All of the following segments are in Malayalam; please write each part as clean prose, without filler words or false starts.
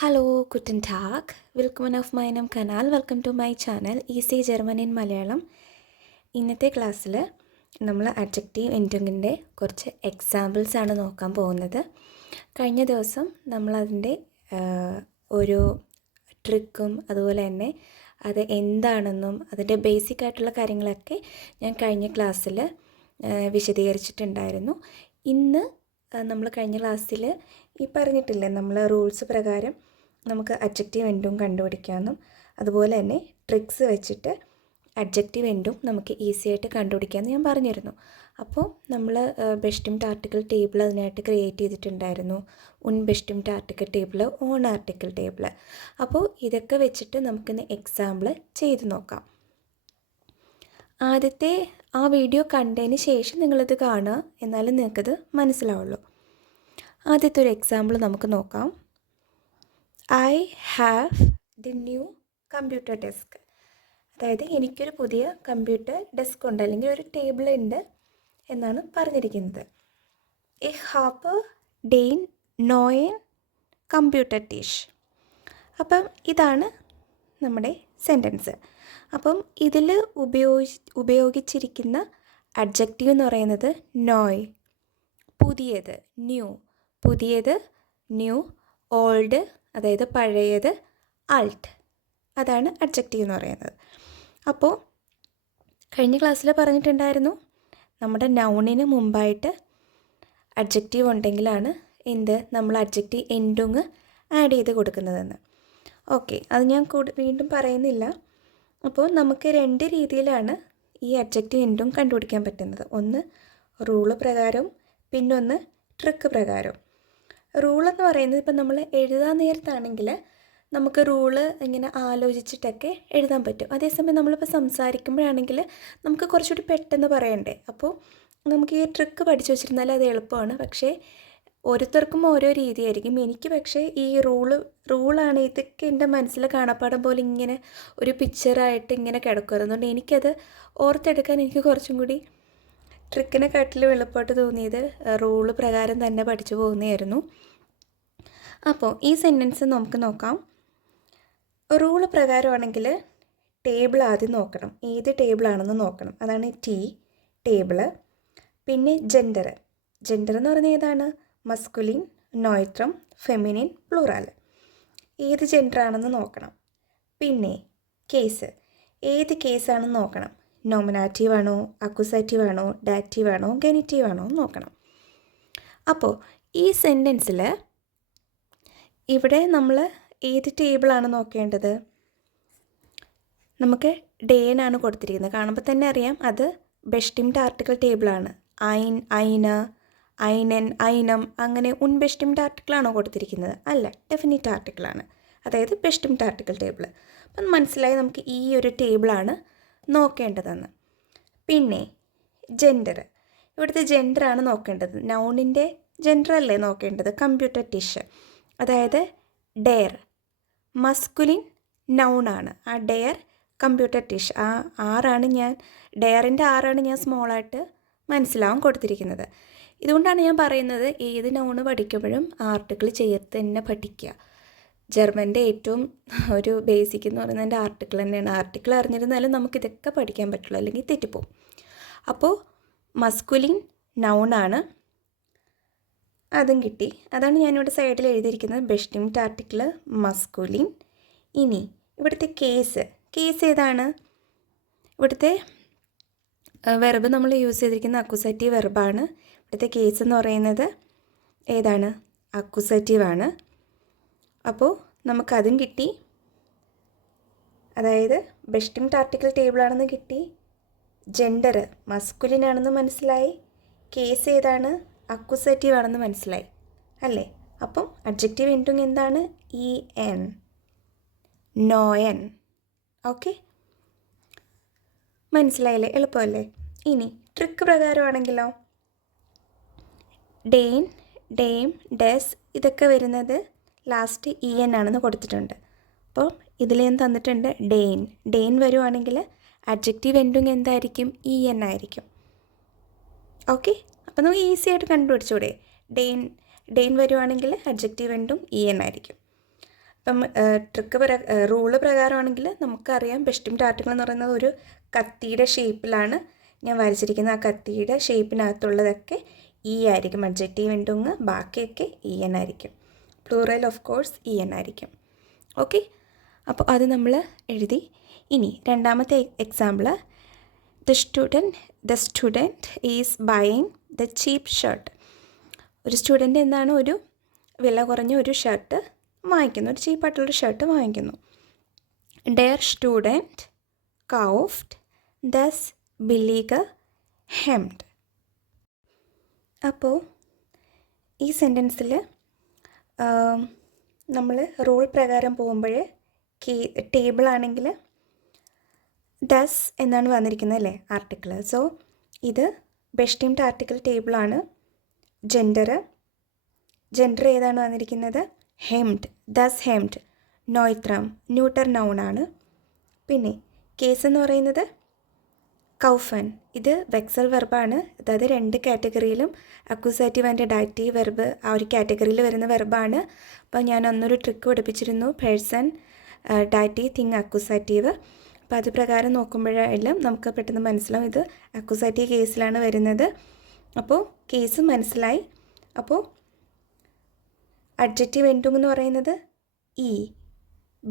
Hallo, guten Tag. Willkommen auf meinem Kanal. Welcome to my channel easy German in Malayalam. ഇന്നത്തെ ക്ലാസ്സിൽ നമ്മൾ അഡ്ജക്റ്റീവ് എൻഡിങ്ങിൻ്റെ കുറച്ച് എക്സാമ്പിൾസ് ആണ് നോക്കാൻ പോകുന്നത്. കഴിഞ്ഞ ദിവസം നമ്മളതിൻ്റെ ഒരു ട്രിക്കും അതുപോലെ തന്നെ അത് എന്താണെന്നും അതിൻ്റെ ബേസിക് ആയിട്ടുള്ള കാര്യങ്ങളൊക്കെ ഞാൻ കഴിഞ്ഞ ക്ലാസ്സിൽ വിശദീകരിച്ചിട്ടുണ്ടായിരുന്നു. ഇന്ന് നമ്മൾ കഴിഞ്ഞ ക്ലാസ്സിൽ ഈ പറഞ്ഞിട്ടില്ലേ, നമ്മൾ റൂൾസ് പ്രകാരം നമുക്ക് അഡ്ജക്റ്റീവ് എൻഡും കണ്ടുപിടിക്കാമെന്നും അതുപോലെ തന്നെ ട്രിക്സ് വെച്ചിട്ട് അഡ്ജക്റ്റീവ് എൻഡും നമുക്ക് ഈസി ആയിട്ട് കണ്ടുപിടിക്കാമെന്ന് ഞാൻ പറഞ്ഞിരുന്നു. അപ്പോൾ നമ്മൾ ബെസ്റ്റിംഡ് ആർട്ടിക്കിൾ ടേബിൾ അതിനായിട്ട് ക്രിയേറ്റ് ചെയ്തിട്ടുണ്ടായിരുന്നു. ബെസ്റ്റിംഡ് ആർട്ടിക്കിൾ ടേബിൾ, ഓൺ ആർട്ടിക്കിൾ ടേബിൾ. അപ്പോൾ ഇതൊക്കെ വെച്ചിട്ട് നമുക്കിന്ന് എക്സാമ്പിൾ ചെയ്ത് നോക്കാം. ആദ്യത്തെ ആ വീഡിയോ കണ്ടതിന് ശേഷം നിങ്ങളിത് കാണുക, എന്നാലും നിങ്ങൾക്കത് മനസ്സിലാവുള്ളൂ. ആദ്യത്തെ ഒരു എക്സാമ്പിൾ നമുക്ക് നോക്കാം. I have the new computer desk. അതായത് എനിക്കൊരു പുതിയ കമ്പ്യൂട്ടർ ഡെസ്ക് ഉണ്ട്, അല്ലെങ്കിൽ ഒരു ടേബിൾ ഉണ്ട് എന്നാണ് പറഞ്ഞിരിക്കുന്നത്. Ich habe den neuen computer ടിഷ്. അപ്പം ഇതാണ് നമ്മുടെ സെൻറ്റൻസ്. അപ്പം ഇതിൽ ഉപയോഗിച്ചിരിക്കുന്ന അഡ്ജക്റ്റീവ് എന്ന് പറയുന്നത് നോയ്, പുതിയത്, ന്യൂ, പുതിയത്, ന്യൂ, ഓൾഡ് അതായത് പഴയത്, ആൾട്ട്, അതാണ് അഡ്ജക്റ്റീവ് എന്ന് പറയുന്നത്. അപ്പോൾ കഴിഞ്ഞ ക്ലാസ്സിൽ പറഞ്ഞിട്ടുണ്ടായിരുന്നു, നമ്മുടെ നൗണിന് മുമ്പായിട്ട് അഡ്ജക്റ്റീവ് ഉണ്ടെങ്കിലാണ് നമ്മൾ അഡ്ജക്റ്റീവ് എൻഡിങ് ആഡ് ചെയ്ത് കൊടുക്കുന്നതെന്ന്. ഓക്കെ, അത് ഞാൻ വീണ്ടും പറയുന്നില്ല. അപ്പോൾ നമുക്ക് രണ്ട് രീതിയിലാണ് ഈ അഡ്ജക്റ്റീവ് എൻഡും കണ്ടുപിടിക്കാൻ പറ്റുന്നത്. ഒന്ന് റൂള് പ്രകാരവും പിന്നൊന്ന് ട്രിക്ക് പ്രകാരവും. റൂളെന്ന് പറയുന്നത് ഇപ്പം നമ്മൾ എഴുതാൻ നേരത്താണെങ്കിൽ നമുക്ക് റൂള് ഇങ്ങനെ ആലോചിച്ചിട്ടൊക്കെ എഴുതാൻ പറ്റും. അതേസമയം നമ്മളിപ്പോൾ സംസാരിക്കുമ്പോഴാണെങ്കിൽ നമുക്ക് കുറച്ചുകൂടി പെട്ടെന്ന് പറയണ്ടേ. അപ്പോൾ നമുക്ക് ഈ ട്രിക്ക് പഠിച്ചു വെച്ചിരുന്നാൽ അത് എളുപ്പമാണ്. പക്ഷേ ഓരോരുത്തർക്കും ഓരോ രീതിയായിരിക്കും. എനിക്ക് പക്ഷേ ഈ റൂളാണ്, ഇതൊക്കെ എൻ്റെ മനസ്സിൽ കാണാപ്പാടം പോലെ ഇങ്ങനെ ഒരു പിക്ചറായിട്ട് ഇങ്ങനെ കിടക്കുമായിരുന്നു. അതുകൊണ്ട് എനിക്കത് ഓർത്തെടുക്കാൻ എനിക്ക് കുറച്ചും കൂടി ട്രിക്കിനെക്കാട്ടിലും എളുപ്പമായിട്ട് തോന്നിയത് റൂള് പ്രകാരം തന്നെ പഠിച്ചു പോകുന്നതായിരുന്നു. അപ്പോൾ ഈ സെൻറ്റൻസ് നമുക്ക് നോക്കാം. റൂള് പ്രകാരമാണെങ്കിൽ ടേബിൾ ആദ്യം നോക്കണം, ഏത് ടേബിളാണെന്ന് നോക്കണം. അതാണ് ടേബിള്. പിന്നെ ജെൻഡർ എന്ന് പറയുന്നത് ഏതാണ്? മസ്കുലിൻ, നോയിട്രം, ഫെമിനിൻ, പ്ലൂറാൽ, ഏത് ജെൻഡറാണെന്ന് നോക്കണം. പിന്നെ കേസ്, ഏത് കേസാണെന്ന് നോക്കണം. നോമിനാറ്റീവ് ആണോ, അക്യൂസാറ്റീവ് ആണോ, ഡാറ്റീവ് ആണോ, ഗെനിറ്റീവ് ആണോ എന്ന് നോക്കണം. അപ്പോൾ ഈ സെൻറ്റൻസിൽ ഇവിടെ നമ്മൾ ഏത് ടേബിളാണ് നോക്കേണ്ടത്? നമുക്ക് ഡേനാണ് കൊടുത്തിരിക്കുന്നത്. കാണുമ്പോൾ തന്നെ അറിയാം അത് ബെസ്റ്റിംഡ് ആർട്ടിക്കിൾ ടേബിളാണ്. ഐന, ഐനൻ, ഐനം അങ്ങനെ ബെസ്റ്റിംഡ് ആർട്ടിക്കിളാണോ കൊടുത്തിരിക്കുന്നത്? അല്ല, ഡെഫിനിറ്റ് ആർട്ടിക്കിളാണ്, അതായത് ബെസ്റ്റിംഡ് ആർട്ടിക്കിൾ ടേബിൾ. അപ്പം മനസ്സിലായി നമുക്ക് ഈ ഒരു ടേബിളാണ് നോക്കേണ്ടതെന്ന്. പിന്നെ ജെൻഡർ, ഇവിടുത്തെ ജെൻഡറാണ് നോക്കേണ്ടത്. നൗണിൻ്റെ ജെൻഡറല്ലേ നോക്കേണ്ടത്? കമ്പ്യൂട്ടർ ടിഷ്, അതായത് ഡെയർ മസ്കുലിൻ നൗണാണ്. ആ ഡെയർ കമ്പ്യൂട്ടർ ടിഷ്, ആ ഡെയറിൻ്റെ ആറാണ് ഞാൻ സ്മോളായിട്ട് മനസ്സിലാവാൻ കൊടുത്തിരിക്കുന്നത്. ഇതുകൊണ്ടാണ് ഞാൻ പറയുന്നത് ഏത് നൗണ് പഠിക്കുമ്പോഴും ആർട്ടിക്കിൾ ചേർത്ത് തന്നെ പഠിക്കുക. ജർമ്മൻ്റെ ഏറ്റവും ഒരു ബേസിക് എന്ന് പറയുന്നത് ആർട്ടിക്കിൾ തന്നെയാണ്. ആർട്ടിക്കിൾ അറിഞ്ഞിരുന്നാലും നമുക്കിതൊക്കെ പഠിക്കാൻ പറ്റുള്ളൂ, അല്ലെങ്കിൽ തെറ്റിപ്പോവും. അപ്പോൾ മസ്കുലിൻ നൗണാണ്, അതും കിട്ടി. അതാണ് ഞാനിവിടെ സൈഡിൽ എഴുതിയിരിക്കുന്നത്, ബെസ്റ്റിംഡ് ആർട്ടിക്കിൾ മസ്കുലിൻ. ഇനി ഇവിടുത്തെ കേസ് ഏതാണ്? ഇവിടുത്തെ വെർബ് നമ്മൾ യൂസ് ചെയ്തിരിക്കുന്ന അക്യൂസാറ്റീവ് വെർബാണ്. ഇവിടുത്തെ കേസ് എന്ന് പറയുന്നത് ഏതാണ്? അക്യൂസാറ്റീവാണ്. അപ്പോൾ നമുക്കതും കിട്ടി, അതായത് ബെസ്റ്റിംഡ് ആർട്ടിക്കിൾ ടേബിളാണെന്ന് കിട്ടി, ജെൻഡർ മസ്കുലിൻ ആണെന്ന് മനസ്സിലായി, കേസ് ഏതാണ്? അക്യൂസാറ്റീവ് ആണെന്ന് മനസ്സിലായി അല്ലേ? അപ്പം അഡ്ജക്റ്റീവ് എൻഡിങ് എന്താണ്? en, നോയൻ. ഓക്കെ, മനസ്സിലായില്ലേ? എളുപ്പമല്ലേ? ഇനി ട്രിക്ക് പ്രകാരമാണെങ്കിലോ, ഡെയിൻ, ഡെയിം, ഡെസ് ഇതൊക്കെ വരുന്നത് ലാസ്റ്റ് ആണെന്ന് കൊടുത്തിട്ടുണ്ട്. അപ്പോൾ ഇതിൽ ഞാൻ തന്നിട്ടുണ്ട് ഡെയിൻ വരുവാണെങ്കിൽ അഡ്ജക്റ്റീവ് എൻഡിങ് എന്തായിരിക്കും? ആയിരിക്കും. ഓക്കെ, അപ്പോൾ നമുക്ക് ഈസി ആയിട്ട് കണ്ടുപിടിച്ചൂടെ? ഡെയിൻ വരുവാണെങ്കിൽ അഡ്ജക്റ്റീവ് എൻഡും ആയിരിക്കും. ഇപ്പം റൂള് പ്രകാരമാണെങ്കിൽ നമുക്കറിയാം ബെസ്റ്റിംഡ് ആർട്ടിക്കിൾ എന്ന് പറയുന്നത് ഒരു കത്തിയുടെ ഷേപ്പിലാണ് ഞാൻ വരച്ചിരിക്കുന്നത്. ആ കത്തിയുടെ ഷേപ്പിനകത്തുള്ളതൊക്കെ ഇ ആയിരിക്കും അഡ്ജക്റ്റീവ് എൻഡിങ്, ബാക്കിയൊക്കെ ഇ എൻ ആയിരിക്കും. Plural of course e n ആയിരിക്കും. ഓക്കെ, അപ്പോൾ അത് നമ്മൾ എഴുതി. ഇനി രണ്ടാമത്തെ example, the student is buying the cheap shirt. ഒരു സ്റ്റുഡൻറ്റ് എന്താണ് ഒരു വില കുറഞ്ഞ ഒരു ഷർട്ട് വാങ്ങിക്കുന്നു, ഒരു ചീപ്പായിട്ടുള്ളൊരു ഷർട്ട് വാങ്ങിക്കുന്നു. ഡെയർ സ്റ്റുഡൻറ്റ് കൗഫ്ഡ് ദസ് ബില്ലിഗർ ഹെംഡ്. അപ്പോൾ ഈ സെൻറ്റൻസിൽ നമ്മൾ റൂൾ പ്രകാരം പോകുമ്പോൾ ടേബിളാണെങ്കിൽ ഡസ് എന്നാണ് വന്നിരിക്കുന്നത് അല്ലേ ആർട്ടിക്കിൾ. സോ ഇത് ബെസ്റ്റിംഡ് ആർട്ടിക്കിൾ ടേബിളാണ്. ജെൻഡർ ഏതാണ് വന്നിരിക്കുന്നത്? Hemmed, thus hemmed. നോയ്ത്രം ന്യൂട്ടർ നൗണാണ്. പിന്നെ കേസ് എന്ന് പറയുന്നത് കൗഫൻ, ഇത് വെക്സൽ വെർബാണ്. അതായത് രണ്ട് കാറ്റഗറിയിലും അക്യൂസാറ്റീവ് ആൻഡ് ഡാറ്റീവ് വെർബ് ആ ഒരു കാറ്റഗറിയിൽ വരുന്ന വെർബാണ്. അപ്പോൾ ഞാൻ ഒന്നൊരു ട്രിക്ക് പഠിപ്പിച്ചിരുന്നു, പേഴ്സൺ, ഡാറ്റീവ്, തിങ്, അക്യൂസാറ്റീവ്. അപ്പോൾ അത് പ്രകാരം നോക്കുമ്പോഴെല്ലാം നമുക്ക് പെട്ടെന്ന് മനസ്സിലാവും ഇത് അക്യൂസാറ്റീവ് കേസിലാണ് വരുന്നത്. അപ്പോൾ കേസ് മനസ്സിലായി. അപ്പോൾ അഡ്ജക്റ്റീവ് എൻഡിങ് എന്ന് പറയുന്നത് ഇ,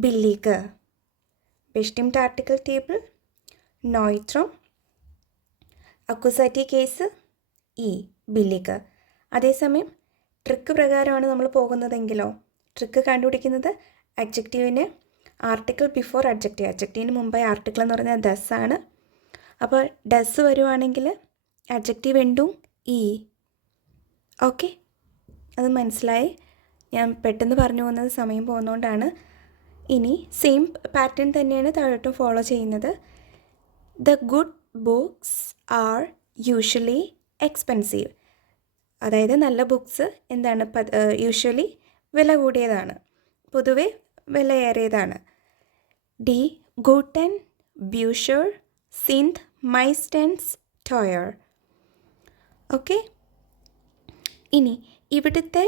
ബില്ലിഗർ. ബെസ്റ്റിംഡ് ആർട്ടിക്കിൾ ടേബിൾ നോയ്ത്രം. അക്യൂസാറ്റീവ് കേസ് ഇ, ബില്ലിഗർ. അതേസമയം ട്രിക്ക് പ്രകാരമാണ് നമ്മൾ പോകുന്നതെങ്കിലോ, ട്രിക്ക് കണ്ടുപിടിക്കുന്നത് അഡ്ജക്റ്റീവിന് ആർട്ടിക്കിൾ ബിഫോർ അഡ്ജക്റ്റീവ്, അഡ്ജക്റ്റീവിന് മുമ്പായി ആർട്ടിക്കിൾ എന്ന് പറഞ്ഞാൽ ദസ് ആണ്. അപ്പോൾ ഡസ് വരുവാണെങ്കിൽ അഡ്ജക്റ്റീവ് എൻഡിങ് ഇ. ഓക്കെ, അത് മനസ്സിലായി. ഞാൻ പെട്ടെന്ന് പറഞ്ഞു പോകുന്നത് സമയം പോകുന്നതുകൊണ്ടാണ്. ഇനി സെയിം പാറ്റേൺ തന്നെയാണ് താഴോട്ടും ഫോളോ ചെയ്യുന്നത്. The good books are usually expensive. അതായത് നല്ല ബുക്സ് എന്താണ് യൂഷ്വലി വില കൂടിയതാണ്, പൊതുവെ വിലയേറിയതാണ്. ഡി ഗൂട്ടൻ ബ്യൂഷർ സിന്ത് മൈസ്റ്റൻസ് ടോയർ. ഓക്കെ, ഇനി ഇവിടുത്തെ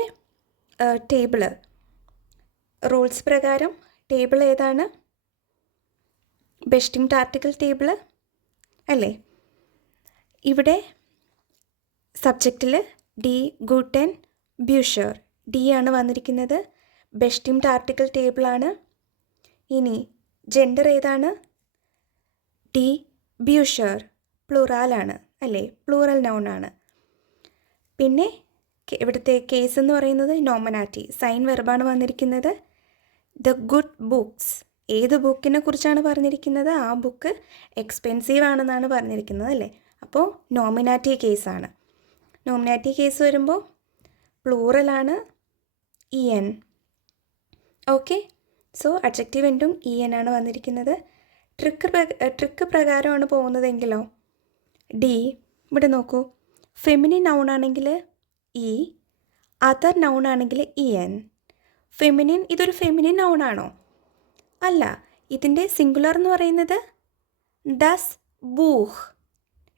ടേബിള് റൂൾസ് പ്രകാരം ടേബിൾ ഏതാണ്? ബെസ്റ്റിംഡ് ആർട്ടിക്കിൾ ടേബിള് അല്ലേ. ഇവിടെ സബ്ജക്റ്റിൽ ഡി ഗൂട്ടൻ ബ്യൂഷർ, ഡി ആണ് വന്നിരിക്കുന്നത്. ബെസ്റ്റിംഡ് ആർട്ടിക്കിൾ ടേബിളാണ്. ഇനി ജെൻഡർ ഏതാണ്? ഡി ബ്യൂഷർ, പ്ലൂറാലാണ് അല്ലേ, പ്ലൂറൽ നൗണാണ്. പിന്നെ ഇവിടുത്തെ കേസ് എന്ന് പറയുന്നത് നോമിനാറ്റീവ്, സൈൻ വെർബാണ് വന്നിരിക്കുന്നത്. ദ ഗുഡ് ബുക്സ്, ഏത് ബുക്കിനെ കുറിച്ചാണ് പറഞ്ഞിരിക്കുന്നത്? ആ ബുക്ക് എക്സ്പെൻസീവ് ആണെന്നാണ് പറഞ്ഞിരിക്കുന്നത് അല്ലേ. അപ്പോൾ നോമിനാറ്റീവ് കേസാണ്. നോമിനാറ്റീവ് കേസ് വരുമ്പോൾ പ്ലൂറലാണ് e n. Okay, so adjective ending e n ആണ് വന്നിരിക്കുന്നത്. ട്രിക്ക് പ്രകാരമാണ് പോകുന്നതെങ്കിലോ ഡി. ഇവിടെ നോക്കൂ, ഫെമിനിൻ നൗൺ ആണെങ്കിൽ ഇ, അതർ നൗൺ ആണെങ്കിൽ ഇ എൻ. ഫെമിനിൻ, ഇതൊരു ഫെമിനിൻ നൗൺ ആണോ? അല്ല, ഇതിൻ്റെ സിംഗുലർ എന്ന് പറയുന്നത് ദസ് ബൂഹ്,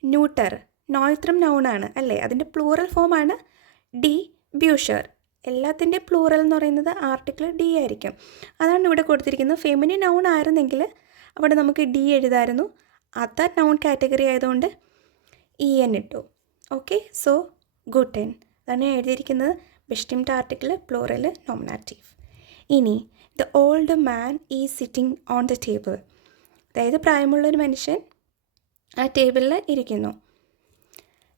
ന്യൂട്ടർ, നോയ്ത്രം നൗണാണ് അല്ലേ. അതിൻ്റെ പ്ലൂറൽ ഫോമാണ് ഡി ബ്യൂഷർ. എല്ലാത്തിൻ്റെ പ്ലൂറൽ എന്ന് പറയുന്നത് ആർട്ടിക്കിൾ ഡി ആയിരിക്കും. അതാണ് ഇവിടെ കൊടുത്തിരിക്കുന്നത്. ഫെമിനിൻ നൗൺ ആയിരുന്നെങ്കിൽ അവിടെ നമുക്ക് ഡി എഴുതായിരുന്നു. അതർ നൗൺ കാറ്റഗറി ആയതുകൊണ്ട് ഇ എൻ ഇട്ടു. ഓക്കെ, സോ ഗുട്ടൻ അതാണ് എഴുതിയിരിക്കുന്നത്. ബെസ്റ്റിംഡ് ആർട്ടിക്കിൾ പ്ലൂറൽ നോമിനാറ്റീവ്. ഇനി the old man is sitting on the table. അതായത് പ്രായമുള്ളൊരു മനുഷ്യൻ ആ ടേബിളിൽ ഇരിക്കുന്നു.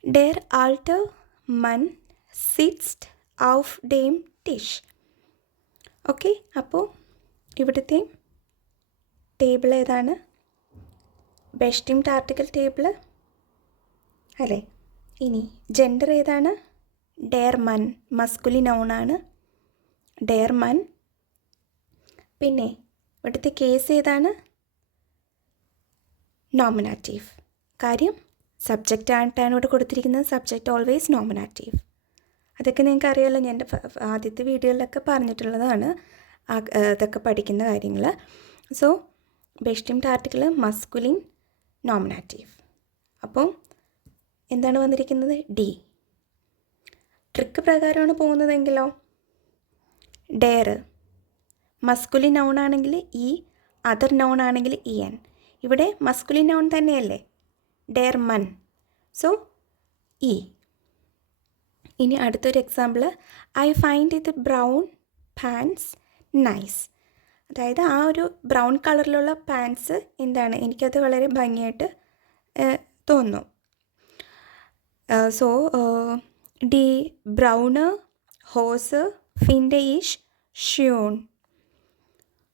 ഡെർ ആൾട്ടർ മൻ സിറ്റ്സ് ഔഫ് ഡെയിം ടിഷ്. ഓക്കെ, അപ്പോൾ ഇവിടുത്തെ ടേബിൾ ഏതാണ്? ബെസ്റ്റിംഡ് ആർട്ടിക്കിൾ ടേബിൾ അല്ലേ. ഇനി ജെൻഡർ ഏതാണ്? ഡെയർ മൻ, മസ്കുലിൻ നൗണാണ് ഡെയർ മൻ. പിന്നെ ഇവിടുത്തെ കേസ് ഏതാണ്? നോമിനാറ്റീവ്. കാര്യം സബ്ജക്റ്റ് ആയിട്ടാണ് ഇവിടെ കൊടുത്തിരിക്കുന്നത്. Subject always nominative. അതൊക്കെ നിങ്ങൾക്ക് അറിയാമല്ലോ, ഞാൻ എൻ്റെ ആദ്യത്തെ വീഡിയോയിലൊക്കെ പറഞ്ഞിട്ടുള്ളതാണ് അതൊക്കെ പഠിക്കുന്ന കാര്യങ്ങൾ. സോ ബെസ്റ്റിംഡ് ആർട്ടിക്കിൾ മസ്കുലിൻ നോമിനാറ്റീവ്. അപ്പം എന്താണ് വന്നിരിക്കുന്നത്? ഡി. ട്രിക്ക് പ്രകാരമാണ് പോകുന്നതെങ്കിലോ ഡെയർ മസ്കുലിൻ നൗൺ ആണെങ്കിൽ ഇ, അതർ നൗൺ ആണെങ്കിൽ ഇ എൻ. ഇവിടെ മസ്കുലിൻ നൗൺ തന്നെയല്ലേ, ഡെയർ മൻ, സോ ഇ. ഇനി അടുത്തൊരു എക്സാമ്പിൾ, ഐ ഫൈൻഡ് ഇത് ബ്രൗൺ പാൻസ് നൈസ്. അതായത് ആ ഒരു ബ്രൗൺ കളറിലുള്ള പാൻസ് എന്താണ്, എനിക്കത് വളരെ ഭംഗിയായിട്ട് തോന്നുന്നു. സോ ഡി ബ്രൗണ് ഹോസ് ഫിൻഡ് ഈഷ് ഷ്യൂൺ.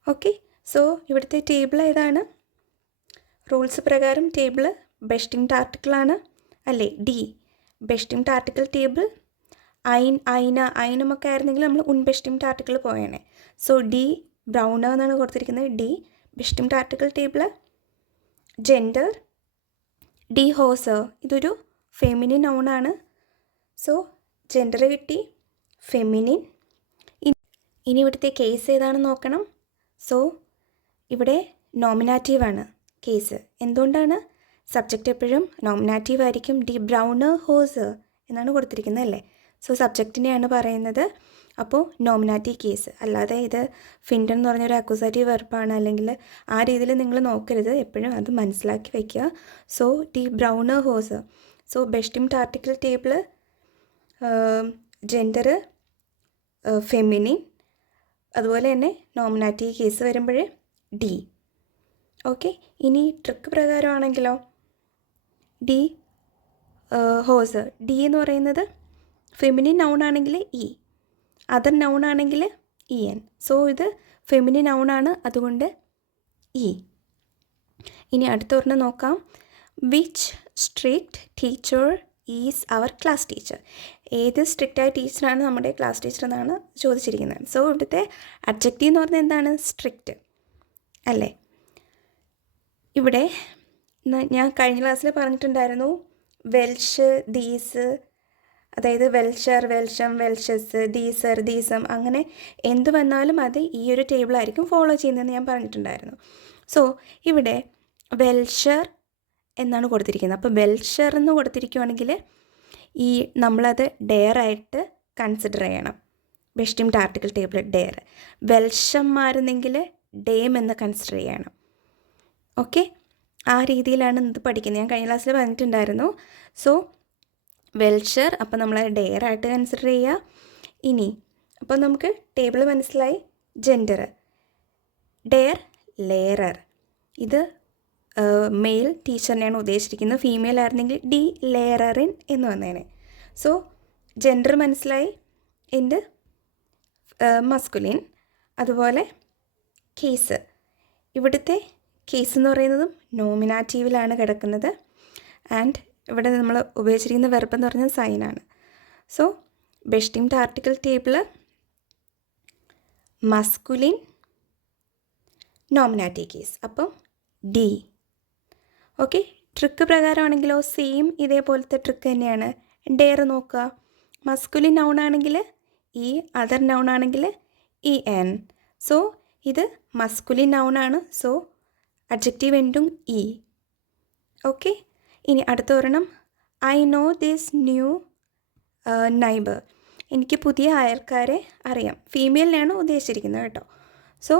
ഓക്കെ, സോ ഇവിടുത്തെ ടേബിൾ ഏതാണ്? റൂൾസ് പ്രകാരം ടേബിൾ ബെസ്റ്റിംഗ് ആർട്ടിക്കിളാണ് അല്ലേ? ഡി ബെസ്റ്റിംഗ് ആർട്ടിക്കിൾ ടേബിൾ. അയിനുമൊക്കെ ആയിരുന്നെങ്കിൽ നമ്മൾ ഉൺബെസ്റ്റിംഗ് ആർട്ടിക്കിൾ പോയേനെ. സോ ഡി ബ്രൗൺ എന്നാണ് കൊടുത്തിരിക്കുന്നത്. ഡി ബെസ്റ്റിംഗ് ആർട്ടിക്കിൾ ടേബിൾ. ജെൻഡർ ഡി ഹോസ്, ഇതൊരു ഫെമിനിൻ നൗണാണ്. സോ ജെൻഡർ കിട്ടി ഫെമിനിൻ. ഇനി ഇവിടുത്തെ കേസ് ഏതാണെന്ന് നോക്കണം. സോ ഇവിടെ നോമിനാറ്റീവാണ് കേസ്. എന്തുകൊണ്ടാണ്? സബ്ജക്റ്റ് എപ്പോഴും നോമിനാറ്റീവ് ആയിരിക്കും. ഡി ബ്രൗണ് ഹോസ് എന്നാണ് കൊടുത്തിരിക്കുന്നത് അല്ലേ? സോ സബ്ജക്റ്റിനെയാണ് പറയുന്നത്. അപ്പോൾ നോമിനാറ്റീവ് കേസ്. അല്ലാതെ ഇത് ഫിൻഡ് എന്ന് പറഞ്ഞൊരു അക്യൂസേറ്റീവ് വെർബാണ്, അല്ലെങ്കിൽ ആ രീതിയിൽ നിങ്ങൾ നോക്കരുത്. എപ്പോഴും അത് മനസ്സിലാക്കി വയ്ക്കുക. സോ ഡി ബ്രൗണ് ഹോസ്. സോ ബെസ്റ്റിംഗ് ആർട്ടിക്കിൾ ടേബിൾ, ജെൻഡർ ഫെമിനിൻ, അതുപോലെ തന്നെ നോമിനാറ്റീവ് കേസ് വരുമ്പോൾ ഡി. ഓക്കെ, ഇനി ട്രിക്ക് പ്രകാരമാണെങ്കിലോ ഡി ഹോസ്. ഡി എന്ന് പറയുന്നത് ഫെമിനിൻ നൗൺ ആണെങ്കിൽ ഇ, അതർ നൗൺ ആണെങ്കിൽ ഇ എൻ. സോ ഇത് ഫെമിനിൻ നൗണാണ്, അതുകൊണ്ട് ഇ. ഇനി അടുത്തൊരെണ്ണം നോക്കാം. Which strict teacher is our class teacher. ഏത് സ്ട്രിക്റ്റായ ടീച്ചറാണ് നമ്മുടെ ക്ലാസ് ടീച്ചർ എന്നാണ് ചോദിച്ചിരിക്കുന്നത്. സോ ഇവിടുത്തെ അഡ്ജക്റ്റീവ് എന്ന് പറഞ്ഞാൽ എന്താണ്? സ്ട്രിക്റ്റ് അല്ലേ? ഇവിടെ ഞാൻ കഴിഞ്ഞ ക്ലാസ്സിൽ പറഞ്ഞിട്ടുണ്ടായിരുന്നു, വെൽഷ്, ദീസ്, അതായത് വെൽഷർ, വെൽഷം, വെൽഷസ്, ദീസർ, ദീസം, അങ്ങനെ എന്ത് വന്നാലും അത് ഈ ഒരു ടേബിളായിരിക്കും ഫോളോ ചെയ്യുന്നതെന്ന് ഞാൻ പറഞ്ഞിട്ടുണ്ടായിരുന്നു. സോ ഇവിടെ വെൽഷർ എന്നാണ് കൊടുത്തിരിക്കുന്നത്. അപ്പോൾ വെൽഷർ എന്ന് കൊടുത്തിരിക്കുകയാണെങ്കിൽ ഈ നമ്മളത് ഡെയർ ആയിട്ട് കൺസിഡർ ചെയ്യണം. ബെസ്റ്റിംഗ് ആർട്ടിക്കിൾ ടേബിൾ ഡെയർ. വെൽഷന്മാരെന്നെങ്കിൽ ഡേം എന്ന് കൺസിഡർ ചെയ്യണം. ഓക്കെ, ആ രീതിയിലാണ് ഇത് പഠിക്കുന്നത്. ഞാൻ കഴിഞ്ഞ ക്ലാസ്സിൽ പറഞ്ഞിട്ടുണ്ടായിരുന്നു. സോ വെൽഷർ, അപ്പോൾ നമ്മൾ ഡെയർ ആയിട്ട് കൺസിഡർ ചെയ്യുക. ഇനി അപ്പോൾ നമുക്ക് ടേബിൾ മനസ്സിലായി. ജെൻഡർ ഡെയർ ലെയറർ, ഇത് മെയിൽ ടീച്ചറിനെയാണ് ഉദ്ദേശിച്ചിരിക്കുന്നത്. ഫീമെയിൽ ആയിരുന്നെങ്കിൽ ഡി ലെയറിൻ എന്ന് വന്നേനെ. സോ ജെൻഡർ മനസ്സിലായി, എൻ്റെ മസ്കുലിൻ. അതുപോലെ കേസ്, ഇവിടുത്തെ കേസ് എന്ന് പറയുന്നതും നോമിനാറ്റീവിലാണ് കിടക്കുന്നത്. ആൻഡ് ഇവിടെ നമ്മൾ ഉപയോഗിച്ചിരിക്കുന്ന വെർബ് എന്ന് പറഞ്ഞാൽ സൈനാണ്. സോ ബെസ്റ്റിംഗ് article table masculine, nominative case, അപ്പം ഡി. ഓക്കെ, ട്രിക്ക് പ്രകാരമാണെങ്കിലോ സെയിം ഇതേപോലത്തെ ട്രിക്ക് തന്നെയാണ്. ഡെയർ നോക്കുക. മസ്കുലിൻ നൗൺ ആണെങ്കിൽ ഇ, അതർ നൗൺ ആണെങ്കിൽ ഇ എൻ. സോ ഇത് മസ്കുലിൻ നൗൺ ആണ്. സോ അഡ്ജക്റ്റീവ് എൻഡും ഇ. ഓക്കെ, ഇനി അടുത്ത ഒരെണ്ണം, I know this new neighbour. എനിക്ക് പുതിയ അയൽക്കാരെ അറിയാം. ഫീമെയിലിനെയാണ് ഉദ്ദേശിച്ചിരിക്കുന്നത് കേട്ടോ. സോ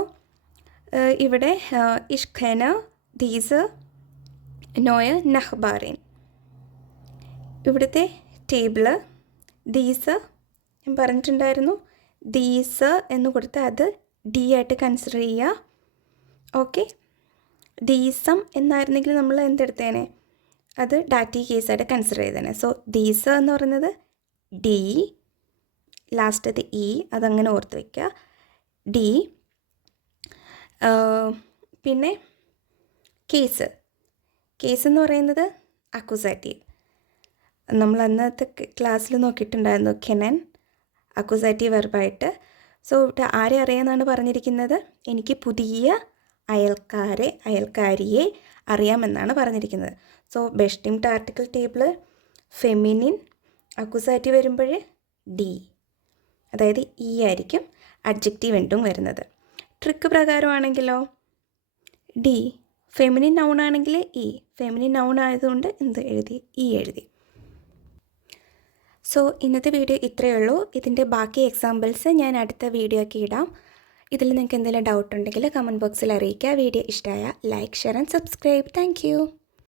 ഇവിടെ ഇഷ്ഖന, ദീസ്, നോയ, നഹ്ബാറിൻ. ഇവിടുത്തെ ടേബിള് ദീസ് ഞാൻ പറഞ്ഞിട്ടുണ്ടായിരുന്നു. ദീസ് എന്ന് കൊടുത്താൽ അത് ഡി ആയിട്ട് കൺസിഡർ ചെയ്യുക. ഓക്കെ, ദീസം എന്നായിരുന്നെങ്കിൽ നമ്മൾ എന്തെടുത്തേനെ, അത് ഡാറ്റീവ് കേസായിട്ട് കൺസിഡർ ചെയ്തേനെ. സോ ദീസ് എന്ന് പറയുന്നത് ഡി, ലാസ്റ്റത്തെ ഇ, അതങ്ങനെ ഓർത്ത് വയ്ക്കുക. ഡി. പിന്നെ കേസ് എന്ന് പറയുന്നത് അക്യൂസേറ്റീവ്. നമ്മൾ അന്നത്തെ ക്ലാസ്സിൽ നോക്കിയിട്ടുണ്ടായിരുന്നു, കെനൻ അക്യൂസേറ്റീവ് വെർബായിട്ട്. സോ ഇവിടെ ആരെ അറിയാമെന്നാണ് പറഞ്ഞിരിക്കുന്നത്? എനിക്ക് പുതിയ അയൽക്കാരിയെ അറിയാമെന്നാണ് പറഞ്ഞിരിക്കുന്നത്. സോ ബെസ്റ്റിംഗ് ആർട്ടിക്കിൾ ടേബിൾ ഫെമിനിൻ, അക്യൂസേറ്റീവ് വരുമ്പോൾ ഡി, അതായത് ഇ ആയിരിക്കും അഡ്ജക്റ്റീവ് എൻഡും വരുന്നത്. ട്രിക്ക് പ്രകാരമാണെങ്കിലോ ഡി, ഫെമിനിൻ നൗൺ ആണെങ്കിൽ ഇ, ഫെമിനിൻ നൗൺ ആയതുകൊണ്ട് എന്ത് എഴുതി? ഇ എഴുതി. സോ ഇന്നത്തെ വീഡിയോ ഇത്രയേ ഉള്ളൂ. ഇതിൻ്റെ ബാക്കി എക്സാമ്പിൾസ് ഞാൻ അടുത്ത വീഡിയോ ആക്കി ഇടാം. ഇതിൽ നിങ്ങൾക്ക് എന്തെങ്കിലും ഡൗട്ട് ഉണ്ടെങ്കിൽ കമൻറ്റ് ബോക്സിൽ അറിയിക്കുക. വീഡിയോ ഇഷ്ടമായ like, share and subscribe. Thank